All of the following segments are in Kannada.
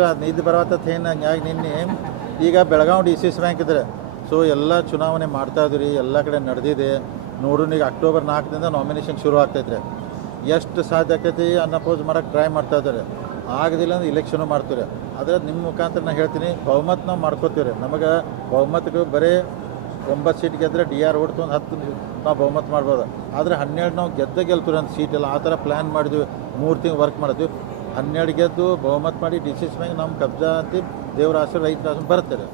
ನಿದ್ದೆ ಪರ್ವತ ಏನು ಹಂಗಾಗಿ ನಿನ್ನೆ ಈಗ Belagavi D C C bank ಇದ್ರೆ. ಸೊ ಎಲ್ಲ ಚುನಾವಣೆ ಮಾಡ್ತಾ ಇದ್ರಿ ಎಲ್ಲ ಕಡೆ ನಡೆದಿದೆ. ನೋಡೋಣ ಈಗ ಅಕ್ಟೋಬರ್ ನಾಲ್ಕರಿಂದ ನಾಮಿನೇಷನ್ ಶುರು ಆಗ್ತೈತ್ರಿ ಎಷ್ಟು ಸಾಧ್ಯ ಆಕೈತಿ ಅನ್ನಪೋಸ್ ಮಾಡೋಕ್ಕೆ ಟ್ರೈ ಮಾಡ್ತಾ ಇದ್ದಾರೆ. ಆಗದಿಲ್ಲ ಅಂದ್ರೆ ಇಲೆಕ್ಷನು ಮಾಡ್ತೀವಿ ಆದರೆ ನಿಮ್ಮ ಮುಖಾಂತರ ನಾನು ಹೇಳ್ತೀನಿ, ಬಹುಮತ ನಾವು ಮಾಡ್ಕೋತೀವಿ ನಮಗೆ ಬಹುಮತಕ್ಕೆ ಬರೀ ಒಂಬತ್ತು ಸೀಟ್ ಗೆದ್ರೆ ಡಿ ಆರ್ ಹೊಡ್ತು ಒಂದು ಹತ್ತು ನಾವು ಬಹುಮತ ಮಾಡ್ಬೋದು. ಆದರೆ ಹನ್ನೆರಡು ನಾವು ಗೆದ್ದ ಗೆಲ್ತೀವಿ ಅಂತ ಸೀಟ್ ಎಲ್ಲ. ಆ ಥರ ಪ್ಲ್ಯಾನ್ ಮಾಡಿದ್ವಿ. ಮೂರು ತಿಂಗಳು ವರ್ಕ್ ಮಾಡಿದ್ವಿ ಹನ್ನೆರಡು ಗೆದ್ದು ಬಹುಮತ ಮಾಡಿ ಡಿ ಸಿ ಸಿ ಬ್ಯಾಂಕ್ ನಮ್ಮ ಕಬ್ಜಾ ಅಂತ ದೇವರ ಆಸರೆ ರೈತರ ಆಸರೆ ಬರ್ತಾರೆ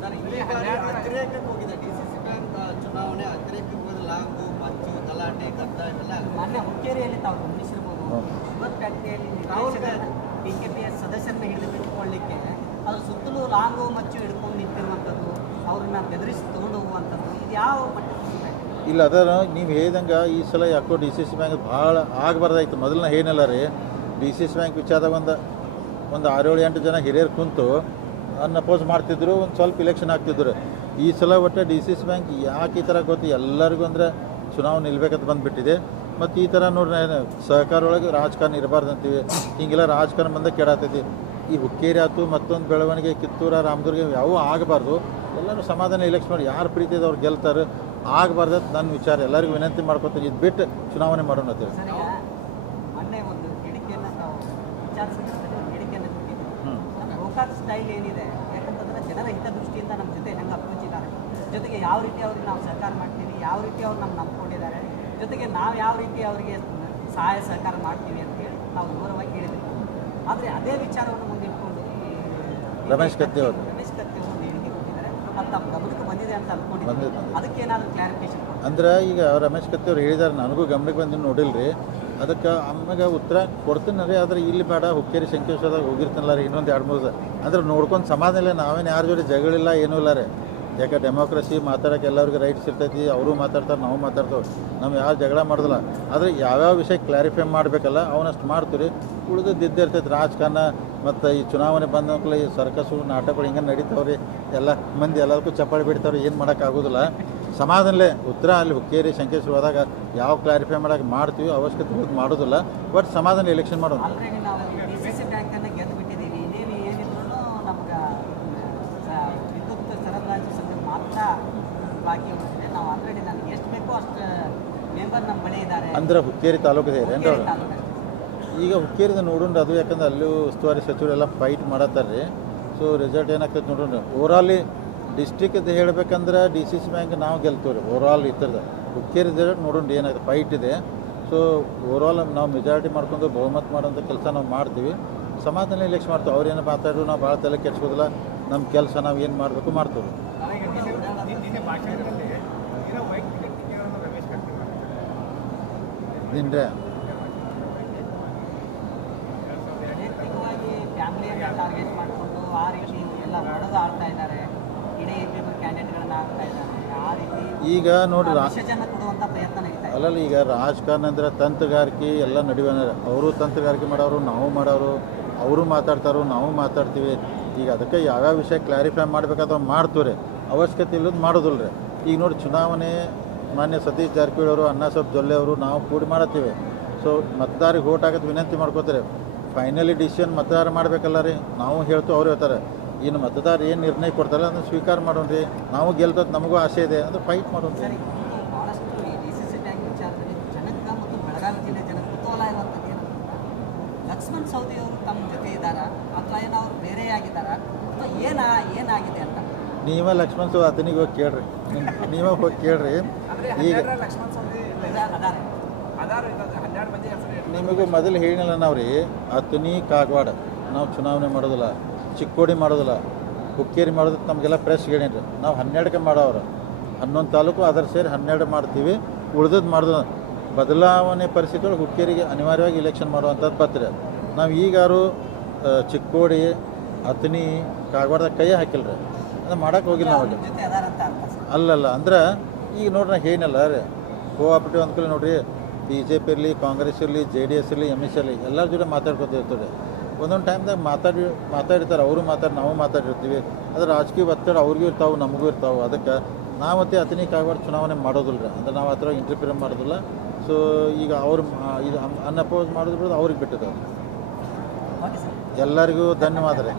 ಅದ್ರ ಸುತ್ತಲೂ ಲಾಂಗು ಮಚ್ಚು ಹಿಡ್ಕೊಂಡು ನಿಂತಿರುವಂಥದ್ದು ಅವ್ರನ್ನ ಬೆದರಿಸಿ ತಗೊಂಡು ಹೋಗುವಂಥದ್ದು ಇದು ಯಾವ ಮಟ್ಟಕ್ಕೆ ಇಲ್ಲ ಅದರ ನೀವು ಹೇಳ್ದಂಗೆ ಈ ಸಲ ಯಾಕೋ ಡಿ ಸಿ ಸಿ ಬ್ಯಾಂಕ್ ಭಾಳ ಆಗಬಾರ್ದಾಯ್ತು. ಮೊದಲನೇ ಏನಿಲ್ಲ ರೀ. ಡಿ ಸಿ ಸಿ ಬ್ಯಾಂಕ್ ವಿಚಾರದಾಗ ಒಂದು ಒಂದು ಆರೇಳು ಎಂಟು ಜನ ಹಿರಿಯರು ಕುಂತು ಅನ್ನ ಅಪೋಸ್ ಮಾಡ್ತಿದ್ರು, ಒಂದು ಸ್ವಲ್ಪ ಇಲೆಕ್ಷನ್ ಆಗ್ತಿದ್ರು. ಈ ಸಲ ಒಟ್ಟು ಡಿ ಸಿ ಸಿ ಬ್ಯಾಂಕ್ ಯಾಕೆ ಈ ಥರ ಗೊತ್ತು? ಎಲ್ಲರಿಗೂ ಅಂದರೆ ಚುನಾವಣೆ ನಿಲ್ಬೇಕಂತ ಬಂದುಬಿಟ್ಟಿದೆ. ಮತ್ತು ಈ ಥರ ನೋಡ್ರಿ ಸಹಕಾರ ಒಳಗೆ ರಾಜಕಾರಣ ಇರಬಾರ್ದು ಅಂತೀವಿ. ಹಿಂಗೆಲ್ಲ ರಾಜಕಾರಣ ಬಂದ ಕೆಡಾತೈತಿ ಈ ಹುಕ್ಕೇರಿ ಆಯ್ತು, ಮತ್ತೊಂದು ಬೆಳವಣಿಗೆ ಕಿತ್ತೂರ, ರಾಮದುರ್ಗ ಯಾವೂ ಆಗಬಾರ್ದು. ಎಲ್ಲರೂ ಸಮಾಧಾನ ಇಲೆಕ್ಷನ್ ಮಾಡಿ, ಯಾರು ಪ್ರೀತಿ ಅವ್ರು ಗೆಲ್ತಾರೆ, ಆಗಬಾರ್ದು ಅಂತ ನನ್ನ ವಿಚಾರ. ಎಲ್ಲರಿಗೂ ವಿನಂತಿ ಮಾಡ್ಕೊತೀನಿ. ಇದು ಬಿಟ್ಟು ಚುನಾವಣೆ ಮಾಡೋಣ ಅಂತೇಳಿ ಸರ್ ಈಗ ಮೊನ್ನೆ ಒಂದು ಹೇಳಿಕೆಯನ್ನು ತಾವು ವಿಚಾರ ಸಂಕಿರಣದಲ್ಲಿ ಒಂದು ಹೇಳಿಕೆಯನ್ನು ನಮ್ಮ ಗೋಕಾಕ್ ಸ್ಟೈಲ್ ಏನಿದೆ ಯಾಕಂತಂದ್ರೆ ಜನರ ಹಿತದೃಷ್ಟಿಯಿಂದ ನಮ್ಮ ಜೊತೆ ಹೆಂಗೆ ಅಪ್ರೋಚ್ ಇದ್ದಾರೆ ಜೊತೆಗೆ ಯಾವ ರೀತಿ ಅವ್ರಿಗೆ ನಾವು ಸಹಕಾರ ಮಾಡ್ತೀವಿ ಯಾವ ರೀತಿ ಅವ್ರು ನಮ್ಮ ನಂಬ್ಕೊಂಡಿದ್ದಾರೆ ಜೊತೆಗೆ ನಾವು ಯಾವ ರೀತಿ ಅವರಿಗೆ ಸಹಾಯ ಸಹಕಾರ ಮಾಡ್ತೀವಿ ಅಂತೇಳಿ ನಾವು ವಿವರವಾಗಿ ಹೇಳಿದ್ವಿ ಆದರೆ ಅದೇ ವಿಚಾರವನ್ನು ಮುಂದಿಟ್ಕೊಂಡು ರಮೇಶ್ ಕತ್ತಿ ಅವರು. ರಮೇಶ್ ಕತ್ತಿ ಅವರು ಒಂದು ಹೇಳಿಕೆ ಕೊಟ್ಟಿದ್ದಾರೆ. ಅದು ನಮ್ಮ ಗಮನಕ್ಕೆ ಬಂದಿದೆ ಅಂತ ಬಂದಿದೆ. ಅದಕ್ಕೆ ಏನಾದರೂ ಕ್ಲಾರಿಫಿಕೇಶನ್ ಅಂದರೆ ಈಗ ರಮೇಶ್ ಕತ್ತಿ ಅವ್ರು ಹೇಳಿದಾರೆ ನನಗೂ ಗಮನಕ್ಕೆ ಬಂದು ನೋಡಿಲ್ಲ ರೀ ಅದಕ್ಕೆ ಆಮ್ಯಾಗ ಉತ್ತರ ಕೊಡ್ತೀನಿ ರೀ ಆದರೆ ಇಲ್ಲಿ ಬೇಡ, ಹುಕ್ಕೇರಿ, ಶಂಕೇಶ್ವರದಾಗ ಹೋಗಿರ್ತೀನಲ್ಲ ರೀ, ಇನ್ನೊಂದು ಎರಡು ಮೂರು ಅಂದ್ರೆ ನೋಡ್ಕೊಂಡು ಸಮಾಧಾನ ಇಲ್ಲ, ನಾವೇನು ಯಾರ ಜೋಡಿ ಜಗಳಿಲ್ಲ ಏನೂ ಇಲ್ಲ ರೀ. ಯಾಕೆ ಡೆಮೋಕ್ರಸಿ ಮಾತಾಡೋಕೆ ಎಲ್ಲರಿಗೂ ರೈಟ್ಸ್ ಇರ್ತೈತಿ, ಅವರು ಮಾತಾಡ್ತಾರೆ, ನಾವು ಮಾತಾಡ್ತೇವೆ. ನಾವು ಯಾರು ಜಗಳ ಮಾಡೋದಿಲ್ಲ. ಆದರೆ ಯಾವ್ಯಾವ ವಿಷಯ ಕ್ಲಾರಿಫೈ ಮಾಡಬೇಕಲ್ಲ, ಅವನಷ್ಟು ಮಾಡ್ತೀವಿ ಉಳಿದದ್ದು ಇರ್ತೈತೆ, ರಾಜಕಾರಣ ಮತ್ತು ಈ ಚುನಾವಣೆ ಬಂದ ಈ ಸರ್ಕಸ್ಸು ನಾಟಕಗಳು ಹಿಂಗೆ ನಡೀತಾವ್ರಿ. ಎಲ್ಲ ಮಂದಿ ಎಲ್ಲದಕ್ಕೂ ಚಪ್ಪಾಳಿ ಬಿಡ್ತಾವ್ರಿ ಏನು ಮಾಡೋಕ್ಕಾಗೋದಿಲ್ಲ. ಸಮಾಧಾನಲೇ ಉತ್ತರ ಅಲ್ಲಿ ಹುಕ್ಕೇರಿ ಶಂಕೇಶ್ವರ ಹೋದಾಗ ಯಾವ ಕ್ಲಾರಿಫೈ ಮಾಡೋಕೆ ಮಾಡ್ತೀವಿ ಅವಶ್ಯಕತೆ ಇರೋದು ಮಾಡೋದಿಲ್ಲ. ಬಟ್ ಸಮಾಧಾನ ಎಲೆಕ್ಷನ್ ಮಾಡೋದು ಅಂದ್ರೆ ಹುಕ್ಕೇರಿ ತಾಲೂಕಿದೆ ಏನ್ರಿ. ಈಗ ಹುಕ್ಕೇರಿದ ನೋಡೋಣ ಅದು ಯಾಕಂದ್ರೆ ಅಲ್ಲೂ ಉಸ್ತುವಾರಿ ಸಚಿವರೆಲ್ಲ ಫೈಟ್ ಮಾಡತ್ತಾರ್ರಿ. ಸೊ ರಿಸಲ್ಟ್ ಏನಾಗ್ತೈತೆ ನೋಡೋಣ ಓವರಾಲಿ ಡಿಸ್ಟಿಕ್ದು ಹೇಳ್ಬೇಕಂದ್ರೆ ಡಿ ಸಿ ಸಿ ಬ್ಯಾಂಕ್ ನಾವು ಗೆಲ್ತೀವಿ ರೀ ಓವರಾಲ್ ಇತ್ತರದ ಹುಕ್ಕೇರಿ ರಿಸಲ್ಟ್ ನೋಡೋಣ ಏನಾಗುತ್ತೆ ಫೈಟ್ ಇದೆ ಸೊ ಓವರಾಲ್ ನಾವು ಮೆಜಾರಿಟಿ ಮಾಡ್ಕೊಂಡು ಬಹುಮತ ಮಾಡೋಂಥ ಕೆಲಸ ನಾವು ಮಾಡ್ತೀವಿ ಸಮಾಧಾನ ಎಲೆಕ್ಷನ್ ಮಾಡ್ತೀವಿ ಏನು ಮಾತಾಡಿದ್ರು ನಾವು ಭಾಳ ತಲೆ ಕೆಡ್ಸೋದಿಲ್ಲ ನಮ್ಮ ಕೆಲಸ ನಾವು ಏನು ಮಾಡಬೇಕು ಮಾಡ್ತೀವಿ ಮಾಡಿಕೊಂಡು ಆ ರೀತಿ ಎಲ್ಲ ನಡೆದು ಇದ್ದಾರೆ ಇಡೀ ಇಬ್ಬರು ಕ್ಯಾಂಡಿಡೇಟ್ಗಳನ್ನ ಆಗ್ತಾ ಇದ್ದಾರೆ ಆ ರೀತಿ ಈಗ ನೋಡ್ರಿ ಅಲ್ಲಲ್ಲ ಈಗ ರಾಜಕಾರಣ ಅಂದ್ರೆ ತಂತ್ರಗಾರಿಕೆ ಎಲ್ಲ ನಡುವೆ ಅವರು ತಂತ್ರಗಾರಿಕೆ ಮಾಡೋರು ನಾವು ಮಾಡೋರು ಅವರು ಮಾತಾಡ್ತಾರೋ ನಾವು ಮಾತಾಡ್ತೀವಿ. ಈಗ ಅದಕ್ಕೆ ಯಾವ್ಯಾವ ವಿಷಯ ಕ್ಲಾರಿಫೈ ಮಾಡ್ಬೇಕಾದ್ರೆ ಮಾಡ್ತೀವಿ ರೀ ಅವಶ್ಯಕತೆ ಇಲ್ಲದ ಮಾಡೋದಿಲ್ಲ ರೀ ಈಗ ನೋಡಿ ಚುನಾವಣೆ ಮಾನ್ಯ ಸತೀಶ್ ಜಾರಕಿಹೊಳಿ ಅವರು ಅಣ್ಣಾಸಾಬ್ ಜೊಲ್ಲೆ ಅವರು ನಾವು ಕೂಡಿ ಮಾಡತ್ತೀವಿ. ಸೊ ಮತದಾರಿಗೆ ಓಟ್ ಹಾಕೋದು ವಿನಂತಿ ಮಾಡ್ಕೋತಾರೆ. ಫೈನಲಿ ಡಿಸಿಷನ್ ಮತದಾರ ಮಾಡಬೇಕಲ್ಲ ರೀ ನಾವು ಹೇಳ್ತು ಅವ್ರು ಹೇಳ್ತಾರೆ. ಇನ್ನು ಮತದಾರ ಏನು ನಿರ್ಣಯ ಕೊಡ್ತಾರೆ ಅದನ್ನು ಸ್ವೀಕಾರ ಮಾಡೋಣ ರೀ ನಾವು ಗೆಲ್ತದ ನಮಗೂ ಆಸೆ ಇದೆ. ಅಂದ್ರೆ ಫೈಟ್ ಮಾಡೋಣ ಲಕ್ಷ್ಮಣ್ ಸವದಿ ಅವರು ತಮ್ಮ ಜೊತೆ ಇದ್ದಾರಾ? ಅಥವಾ ಏನೋ ಅವ್ರು ಬೇರೆ ಆಗಿದ್ದಾರಾ ಅಥವಾ ಏನ ಏನಾಗಿದೆ ಅಂತ? ನೀವ ಲಕ್ಷ್ಮಣ್ ಸೌದಿ ಆತನಿಗೆ ಹೋಗಿ ಕೇಳ್ರಿ. ನೀವ ಹೋಗಿ ಕೇಳ್ರಿ. ಈಗ ನಿಮಗೂ ಮೊದಲು ಹೇಳಿಲ್ಲ ನಾವು ರೀ ಅತನಿ ಕಾಗವಾಡ. ನಾವು ಚುನಾವಣೆ ಮಾಡೋದಿಲ್ಲ. ಚಿಕ್ಕೋಡಿ ಮಾಡೋದಿಲ್ಲ ಹುಕ್ಕೇರಿ ಮಾಡೋದು ನಮಗೆಲ್ಲ ಪ್ರೆಸ್ ರೀ ನಾವು ಹನ್ನೆರಡಕ್ಕೆ ಮಾಡೋರು ಹನ್ನೊಂದು ತಾಲೂಕು ಅದರ ಸೇರಿ ಹನ್ನೆರಡು ಮಾಡ್ತೀವಿ. ಉಳ್ದದ್ದು ಮಾಡೋದು ಬದಲಾವಣೆ ಪರಿಸ್ಥಿತಿ ಒಳಗೆ ಹುಕ್ಕೇರಿಗೆ ಅನಿವಾರ್ಯವಾಗಿ ಇಲೆಕ್ಷನ್ ಮಾಡುವಂಥದ್ದು ಪತ್ರ ನಾವು ಈಗಾರು ಚಿಕ್ಕೋಡಿ ಅತನಿ ಕಾಗವಾಡದಾಗ ಕೈ ರೀ ಅದು ಮಾಡೋಕ್ಕೆ ಹೋಗಿಲ್ಲ ನಾವು ಅಲ್ಲಲ್ಲ, ಅಂದ್ರೆ ಈಗ ನೋಡ್ರಿ ನಾ ಏನಲ್ಲ ರೀ. ಕೋಆಪ್ರೇಟಿವ್ ಅಂದ್ಕೊಳ್ಳಿ ನೋಡ್ರಿ ಬಿ ಜೆ ಪಿ ಇರಲಿ, ಕಾಂಗ್ರೆಸ್ ಇರಲಿ ಜೆ ಡಿ ಎಸ್ ಇರಲಿ ಎಂ ಎಸ್ ಇರಲಿ, ಎಲ್ಲರ ಜೊತೆ ಮಾತಾಡ್ಕೊತ ಇರ್ತಾರೆ ಒಂದೊಂದು ಟೈಮ್ದಾಗ ಮಾತಾಡಿ ಮಾತಾಡಿರ್ತಾರೆ. ಅವರು ಮಾತಾಡಿ ನಾವು ಮಾತಾಡಿರ್ತೀವಿ. ಅದ್ರ ರಾಜಕೀಯ ಒತ್ತಡ ಅವ್ರಿಗೂ ಇರ್ತಾವೆ ನಮಗೂ ಇರ್ತಾವೆ. ಅದಕ್ಕೆ ನಾವು ಮತ್ತೆ ಅತನಿ ಕಾಗವಾಡ ಚುನಾವಣೆ ಮಾಡೋದಿಲ್ಲ ರೀ ಅಂದ್ರೆ ನಾವು ಆ ಥರ ಇಂಟರ್ಫಿಯರ್ ಮಾಡೋದಿಲ್ಲ. ಸೊ ಈಗ ಅವ್ರು ಇದು ಅನ್ಅಪೋಸ್ ಮಾಡೋದು ಬಿಡೋದು ಅವ್ರಿಗೆ ಬಿಟ್ಟಿದ್ದಾರೆ ಎಲ್ಲರಿಗೂ ಧನ್ಯವಾದ ರೀ